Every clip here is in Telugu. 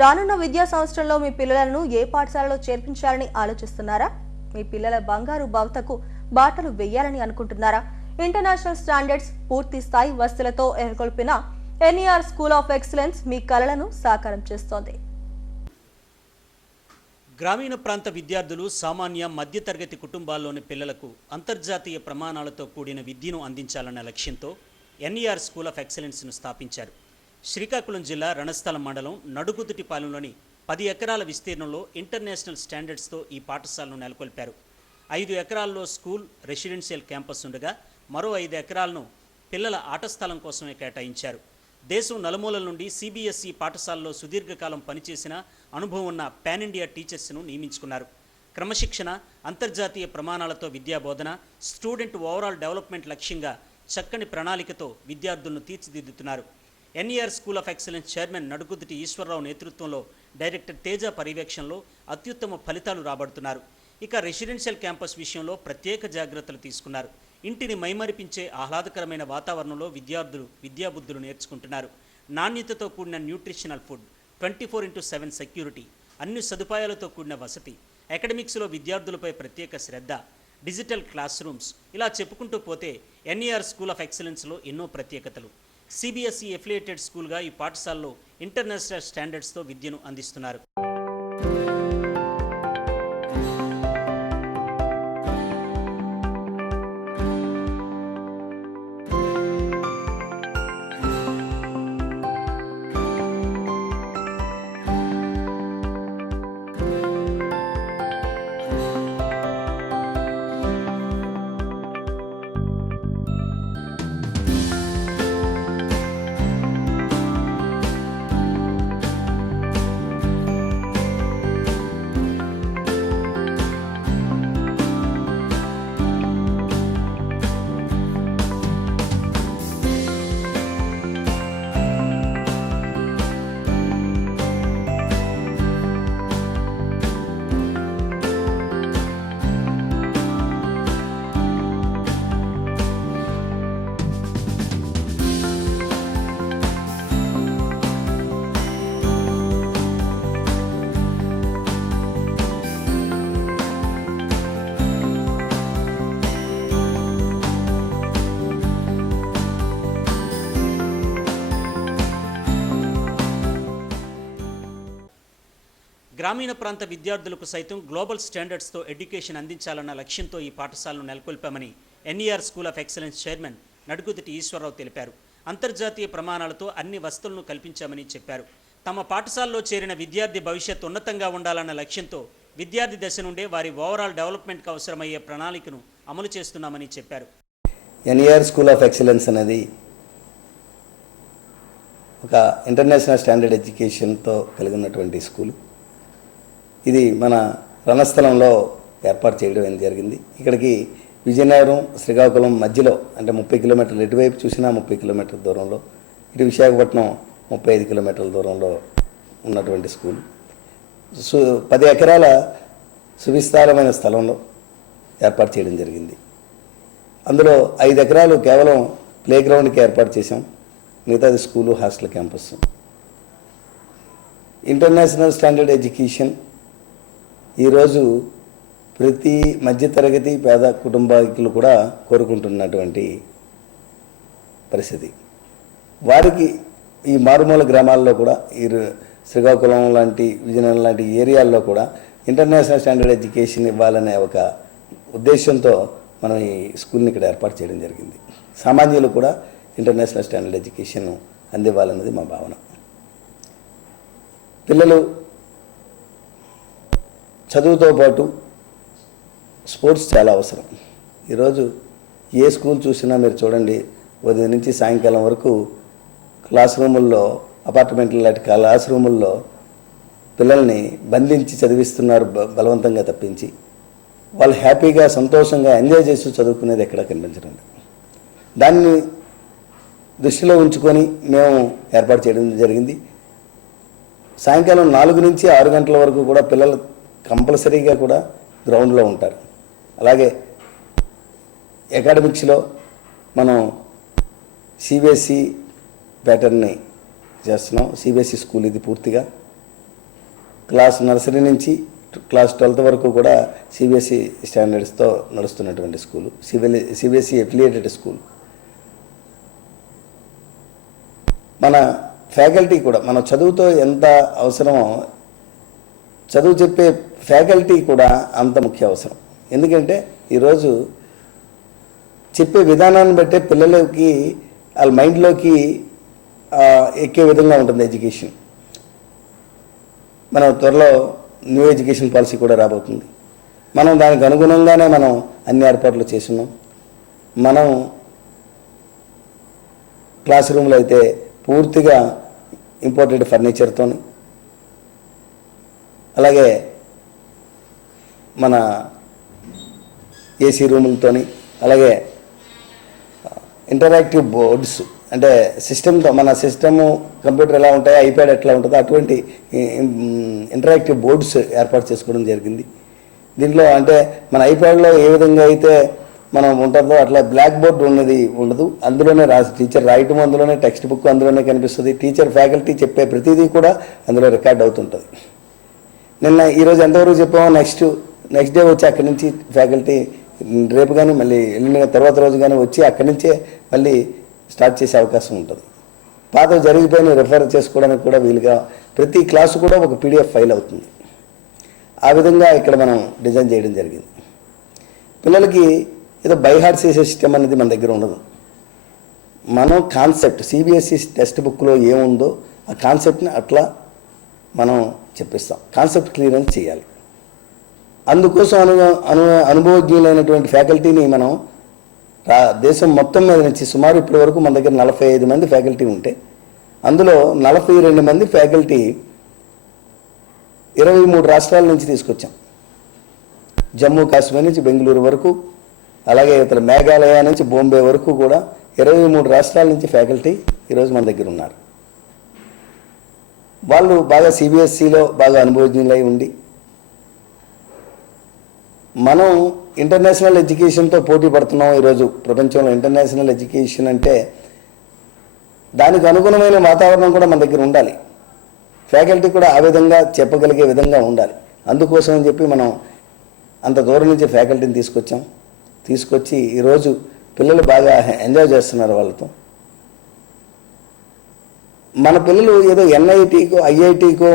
రానున్న విద్యా సంవత్సరంలో మీ పిల్లలను ఏ పాఠశాలలో చేర్పించాలని ఆలోచిస్తున్నారా? మీ పిల్లల బంగారు భవతకు బాటలు వేయాలని అనుకుంటున్నారా? ఇంటర్నేషనల్ స్టాండర్డ్స్ పూర్తి స్థాయి వసతులతో నెలకొల్పిన ఎన్ఈఆర్ స్కూల్ ఆఫ్ ఎక్సలెన్స్ మీ కలలను సాకారం చేస్తోంది. గ్రామీణ ప్రాంత విద్యార్థులు సామాన్య మధ్యతరగతి కుటుంబాల్లోని పిల్లలకు అంతర్జాతీయ ప్రమాణాలతో కూడిన విద్యను అందించాలన్న లక్ష్యంతో ఎన్ఈఆర్ స్కూల్ ఆఫ్ ఎక్సలెన్స్ను స్థాపించారు. శ్రీకాకుళం జిల్లా రణస్థలం మండలం నడుగుదుటిపాలెంలోని పది ఎకరాల విస్తీర్ణంలో ఇంటర్నేషనల్ స్టాండర్డ్స్తో ఈ పాఠశాలను నెలకొల్పారు. ఐదు ఎకరాల్లో స్కూల్ రెసిడెన్షియల్ క్యాంపస్ ఉండగా మరో ఐదు ఎకరాలను పిల్లల ఆట స్థలం కోసమే కేటాయించారు. దేశం నలుమూలల నుండి సిబిఎస్ఈ పాఠశాలలో సుదీర్ఘకాలం పనిచేసిన అనుభవం ఉన్న పాన్ ఇండియా టీచర్స్ను నియమించుకున్నారు. క్రమశిక్షణ అంతర్జాతీయ ప్రమాణాలతో విద్యాబోధన స్టూడెంట్ ఓవరాల్ డెవలప్మెంట్ లక్ష్యంగా చక్కని ప్రణాళికతో విద్యార్థులను తీర్చిదిద్దుతున్నారు. NER school of excellence chairman Nadugudithi Eswararao నేతృత్వంలో డైరెక్టర్ తేజ పర్యవేక్షణలో అత్యుత్తమ ఫలితాలు రాబడుతున్నారు. ఇక రెసిడెన్షియల్ క్యాంపస్ విషయంలో ప్రత్యేక జాగ్రత్తలు తీసుకున్నారు. ఇంటిని మైమరిపించే ఆహ్లాదకరమైన వాతావరణంలో విద్యార్థులు విద్యాబుద్ధులు నేర్చుకుంటున్నారు. నాణ్యతతో కూడిన nutritional food twenty four into seven security అన్ని సదుపాయాలతో కూడిన వసతి అకాడమిక్స్లో విద్యార్థులపై ప్రత్యేక శ్రద్ధ డిజిటల్ క్లాస్ రూమ్స్ ఇలా చెప్పుకుంటూ పోతే ఎన్ఈఆర్ స్కూల్ ఆఫ్ ఎక్సలెన్స్లో ఎన్నో ప్రత్యేకతలు. సిబిఎస్ఈ ఎఫిలియేటెడ్ స్కూల్గా ఈ పాఠశాలలో ఇంటర్నేషనల్ స్టాండర్డ్స్తో విద్యను అందిస్తున్నారు. గ్రామీణ ప్రాంత విద్యార్థులకు సైతం గ్లోబల్ స్టాండర్డ్స్తో ఎడ్యుకేషన్ అందించాలన్న లక్ష్యంతో ఈ పాఠశాలను నెలకొల్పామని NER school of excellence chairman Nadugudithi Eswararao తెలిపారు. అంతర్జాతీయ ప్రమాణాలతో అన్ని వసతులను కల్పించామని చెప్పారు. తమ పాఠశాలలో చేరిన విద్యార్థి భవిష్యత్ ఉన్నతంగా ఉండాలన్న లక్ష్యంతో విద్యార్థి దశ నుండే వారి ఓవరాల్ డెవలప్మెంట్కి అవసరమయ్యే ప్రణాళికను అమలు చేస్తున్నామని చెప్పారు. ఎన్ఈఆర్ స్కూల్ ఆఫ్ ఎక్సలెన్స్ అనేది ఒక ఇంటర్నేషనల్ స్టాండర్డ్ ఎడ్యుకేషన్తో కలిగి ఉన్నటువంటి స్కూల్. ఇది మన రణస్థలంలో ఏర్పాటు చేయడం జరిగింది. ఇక్కడికి విజయనగరం శ్రీకాకుళం మధ్యలో అంటే ముప్పై కిలోమీటర్లు ఎటువైపు చూసినా ముప్పై కిలోమీటర్ల దూరంలో ఇటు విశాఖపట్నం ముప్పై ఐదు కిలోమీటర్ల దూరంలో ఉన్నటువంటి స్కూల్. సు పది ఎకరాల సువిస్తారమైన స్థలంలో ఏర్పాటు చేయడం జరిగింది. అందులో ఐదు ఎకరాలు కేవలం ప్లే గ్రౌండ్కి ఏర్పాటు చేశాం. మిగతాది school hostel campus. International standard education ఈరోజు ప్రతి మధ్యతరగతి పేద కుటుంబాకులు కూడా కోరుకుంటున్నటువంటి పరిస్థితి. వారికి ఈ మారుమూల గ్రామాల్లో కూడా ఈ శ్రీకాకుళం లాంటి విజయనగరం లాంటి ఏరియాల్లో కూడా ఇంటర్నేషనల్ స్టాండర్డ్ ఎడ్యుకేషన్ ఇవ్వాలనే ఒక ఉద్దేశంతో మనం ఈ స్కూల్ని ఇక్కడ ఏర్పాటు చేయడం జరిగింది. సామాన్యులు కూడా ఇంటర్నేషనల్ స్టాండర్డ్ ఎడ్యుకేషన్ అందివ్వాలన్నది మా భావన. పిల్లలు చదువుతో పాటు స్పోర్ట్స్ చాలా అవసరం. ఈరోజు ఏ స్కూల్ చూసినా మీరు చూడండి ఉదయం నుంచి సాయంకాలం వరకు క్లాస్ రూముల్లో అపార్ట్మెంట్ల లాంటి క్లాస్ రూముల్లో పిల్లల్ని బంధించి చదివిస్తున్నారు బ- బలవంతంగా తప్పించి వాళ్ళు హ్యాపీగా సంతోషంగా ఎంజాయ్ చేస్తూ చదువుకునేది ఎక్కడా కనిపించడం దాన్ని దృష్టిలో ఉంచుకొని మేము ఏర్పాటు చేయడం జరిగింది. సాయంకాలం నాలుగు నుంచి ఆరు గంటల వరకు కూడా పిల్లలు కంపల్సరీగా కూడా గ్రౌండ్లో ఉంటారు. అలాగే అకాడమిక్స్లో మనం సిబిఎస్ఈ ప్యాటర్న్ని చేస్తున్నాం. సిబిఎస్ఈ స్కూల్ ఇది పూర్తిగా. క్లాస్ నర్సరీ నుంచి క్లాస్ ట్వెల్త్ వరకు కూడా సిబిఎస్ఈ స్టాండర్డ్స్తో నడుస్తున్నటువంటి school. CBL CBSE affiliated school. మన ఫ్యాకల్టీ కూడా మన చదువుతో ఎంత అవసరమో చదువు చెప్పే ఫ్యాకల్టీ కూడా అంత ముఖ్య అవసరం. ఎందుకంటే ఈరోజు చెప్పే విధానాన్ని బట్టే పిల్లలకి వాళ్ళ మైండ్లోకి ఎక్కే విధంగా ఉంటుంది ఎడ్యుకేషన్. మనం త్వరలో న్యూ ఎడ్యుకేషన్ పాలసీ కూడా రాబోతుంది. మనం దానికి అనుగుణంగానే మనం అన్ని ఏర్పాట్లు చేస్తున్నాం. మనం క్లాస్ రూమ్లో అయితే పూర్తిగా ఇంపోర్టెడ్ ఫర్నిచర్తోని అలాగే మన ఏసీ రూములతోని అలాగే ఇంటరాక్టివ్ బోర్డ్స్ అంటే సిస్టమ్తో మన సిస్టము కంప్యూటర్ ఎలా ఉంటాయో ఐప్యాడ్ ఎట్లా ఉంటుందో అటువంటి ఇంటరాక్టివ్ బోర్డ్స్ ఏర్పాటు చేసుకోవడం జరిగింది. దీంట్లో అంటే మన ఐప్యాడ్లో ఏ విధంగా అయితే మనం ఉంటుందో అట్లా బ్లాక్ బోర్డ్ ఉన్నది ఉండదు. అందులోనే రాసి టీచర్ రాయటం అందులోనే టెక్స్ట్ బుక్ అందులోనే కనిపిస్తుంది. టీచర్ ఫ్యాకల్టీ చెప్పే ప్రతిదీ కూడా అందులో రికార్డ్ అవుతుంటుంది. నిన్న ఈరోజు ఎంతవరకు చెప్పామో నెక్స్ట్ నెక్స్ట్ డే వచ్చి అక్కడి నుంచి ఫ్యాకల్టీ రేపు కానీ మళ్ళీ ఎల్లుండి తర్వాత రోజు కానీ వచ్చి అక్కడి నుంచే మళ్ళీ స్టార్ట్ చేసే అవకాశం ఉంటుంది. పాత జరిగిపోయిన రిఫర్ చేసుకోవడానికి కూడా వీలుగా ప్రతి క్లాసు కూడా ఒక పీడిఎఫ్ ఫైల్ అవుతుంది. ఆ విధంగా ఇక్కడ మనం డిజైన్ చేయడం జరిగింది. పిల్లలకి ఏదో బైహార్ట్ చేసే సిస్టమ్ అనేది మన దగ్గర ఉండదు. మనం కాన్సెప్ట్ సిబిఎస్ఈ టెక్స్ట్ బుక్లో ఏముందో ఆ కాన్సెప్ట్ని అట్లా మనం చెప్పిస్తాం. కాన్సెప్ట్ క్లియరెన్స్ చేయాలి. అందుకోసం అను అను అనుభవజ్ఞులైనటువంటి ఫ్యాకల్టీని మనం రా దేశం మొత్తం మీద నుంచి సుమారు ఇప్పటి వరకు మన దగ్గర నలభై ఐదు మంది ఫ్యాకల్టీ ఉంటే అందులో నలభై రెండు మంది ఫ్యాకల్టీ ఇరవై మూడు రాష్ట్రాల నుంచి తీసుకొచ్చాం. జమ్మూ కాశ్మీర్ నుంచి బెంగళూరు వరకు అలాగే ఇతర మేఘాలయ నుంచి బాంబే వరకు కూడా ఇరవై మూడు రాష్ట్రాల నుంచి ఫ్యాకల్టీ ఈరోజు మన దగ్గర ఉన్నారు. వాళ్ళు బాగా సిబిఎస్సిలో బాగా అనుభవజ్ఞులై ఉండి మనం ఇంటర్నేషనల్ ఎడ్యుకేషన్తో పోటీ పడుతున్నాం ఈరోజు. ప్రపంచంలో ఇంటర్నేషనల్ ఎడ్యుకేషన్ అంటే దానికి అనుగుణమైన వాతావరణం కూడా మన దగ్గర ఉండాలి. ఫ్యాకల్టీ కూడా ఆ విధంగా చెప్పగలిగే విధంగా ఉండాలి. అందుకోసం అని చెప్పి మనం అంత దూరం నుంచి ఫ్యాకల్టీని తీసుకొచ్చాం. తీసుకొచ్చి ఈరోజు పిల్లలు బాగా ఎంజాయ్ చేస్తున్నారు వాళ్ళతో. మన పిల్లలు ఏదో ఎన్ఐటీకో ఐఐటీకో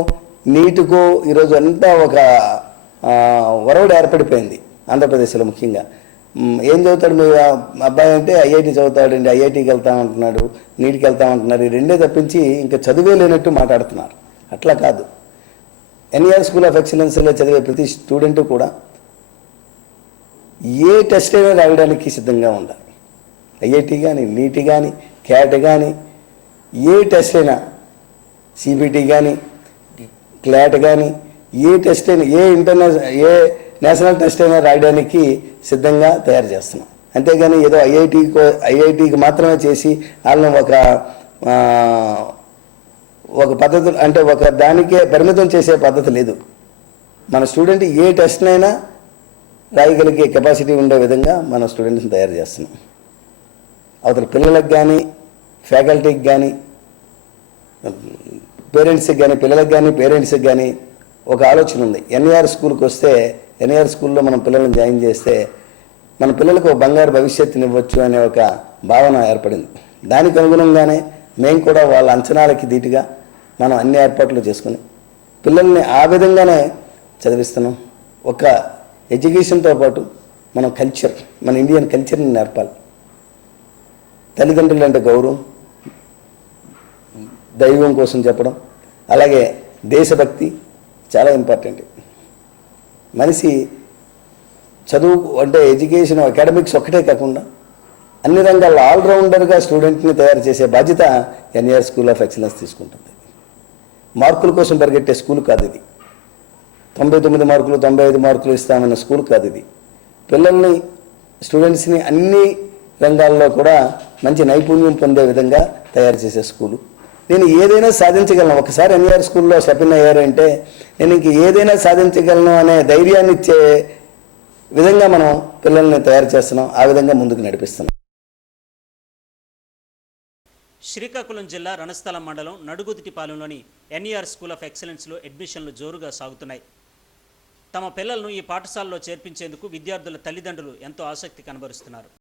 నీటుకో ఈరోజు అంతా ఒక ఆ, ఏర్పడిపోయింది ఆంధ్రప్రదేశ్లో ముఖ్యంగా. ఏం చదువుతాడు మీ అబ్బాయి అంటే ఐఐటి చదువుతాడండి ఐఐటికి వెళ్తామంటున్నాడు నీటికి వెళ్తామంటున్నారు ఈ రెండే తప్పించి ఇంకా చదువే లేనట్టు మాట్లాడుతున్నారు. అట్లా కాదు. ఎన్ఈఆర్ స్కూల్ ఆఫ్ ఎక్సలెన్స్లో చదివే ప్రతి స్టూడెంట్ కూడా ఏ టెస్ట్ అయినా రాయడానికి సిద్ధంగా ఉండాలి. ఐఐటి కానీ నీటి కానీ క్యాట్ కానీ ఏ టెస్ట్ అయినా సిబిటి కానీ క్లాట్ కానీ ఏ టెస్ట్ అయినా ఏ ఇంటర్నేషనల్ ఏ నేషనల్ టెస్ట్ అయినా రాయడానికి సిద్ధంగా తయారు చేస్తున్నాం. అంతేగాని ఏదో ఐఐటికి ఐఐటికి మాత్రమే చేసి వాళ్ళని ఒక ఒక పద్ధతి అంటే ఒక దానికే పరిమితం చేసే పద్ధతి లేదు. మన స్టూడెంట్ ఏ టెస్ట్నైనా రాయగలిగే కెపాసిటీ ఉండే విధంగా మన స్టూడెంట్స్ని తయారు చేస్తున్నాం. అవతల పిల్లలకు కానీ ఫ్యాకల్టీకి కానీ పేరెంట్స్కి కానీ పిల్లలకు కానీ పేరెంట్స్కి కానీ ఒక ఆలోచన ఉంది. ఎన్ఈఆర్ స్కూల్కి వస్తే ఎన్ఈఆర్ స్కూల్లో మనం పిల్లల్ని జాయిన్ చేస్తే మన పిల్లలకు బంగారు భవిష్యత్తుని ఇవ్వచ్చు అనే ఒక భావన ఏర్పడింది. దానికి అనుగుణంగానే మేము కూడా వాళ్ళ అంచనాలకి ధీటుగా మనం అన్ని ఏర్పాట్లు చేసుకుని పిల్లల్ని ఆ విధంగానే చదివిస్తున్నాం. ఒక ఎడ్యుకేషన్తో పాటు మనం కల్చర్ మన ఇండియన్ కల్చర్ని నేర్పాలి. తల్లిదండ్రులు అంటే గౌరవం దైవం కోసం చెప్పడం. అలాగే దేశభక్తి చాలా ఇంపార్టెంట్. మనిషి చదువు అంటే ఎడ్యుకేషన్ అకాడమిక్స్ ఒక్కటే కాకుండా అన్ని రంగాల్లో ఆల్రౌండర్గా స్టూడెంట్ని తయారు చేసే బాధ్యత ఎన్ఈఆర్ స్కూల్ ఆఫ్ ఎక్సలెన్స్ తీసుకుంటుంది. మార్కుల కోసం పరిగెట్టే స్కూల్ కాదు ఇది. తొంభై తొమ్మిది మార్కులు తొంభై ఐదు మార్కులు ఇస్తామన్న స్కూల్ కాదు ఇది. పిల్లల్ని స్టూడెంట్స్ని అన్ని రంగాల్లో కూడా మంచి నైపుణ్యం పొందే విధంగా తయారు చేసే స్కూలు నేను ఏదైనా సాధించగలను. ఒకసారి ఎన్ఆర్ స్కూల్లో స్టెపిన్ అయ్యారంటే నేను ఇంక ఏదైనా సాధించగలను అనే ధైర్యాన్ని ఇచ్చే విధంగా మనం పిల్లల్ని తయారు చేస్తున్నాం. ఆ విధంగా ముందుకు నడిపిస్తున్నాం. శ్రీకాకుళం జిల్లా రణస్థలం మండలం నడుగుదిటిపాలెంలోని ఎన్ఈఆర్ స్కూల్ ఆఫ్ ఎక్సలెన్స్లో అడ్మిషన్లు జోరుగా సాగుతున్నాయి. తమ పిల్లలను ఈ పాఠశాలలో చేర్పించేందుకు విద్యార్థుల తల్లిదండ్రులు ఎంతో ఆసక్తి కనబరుస్తున్నారు.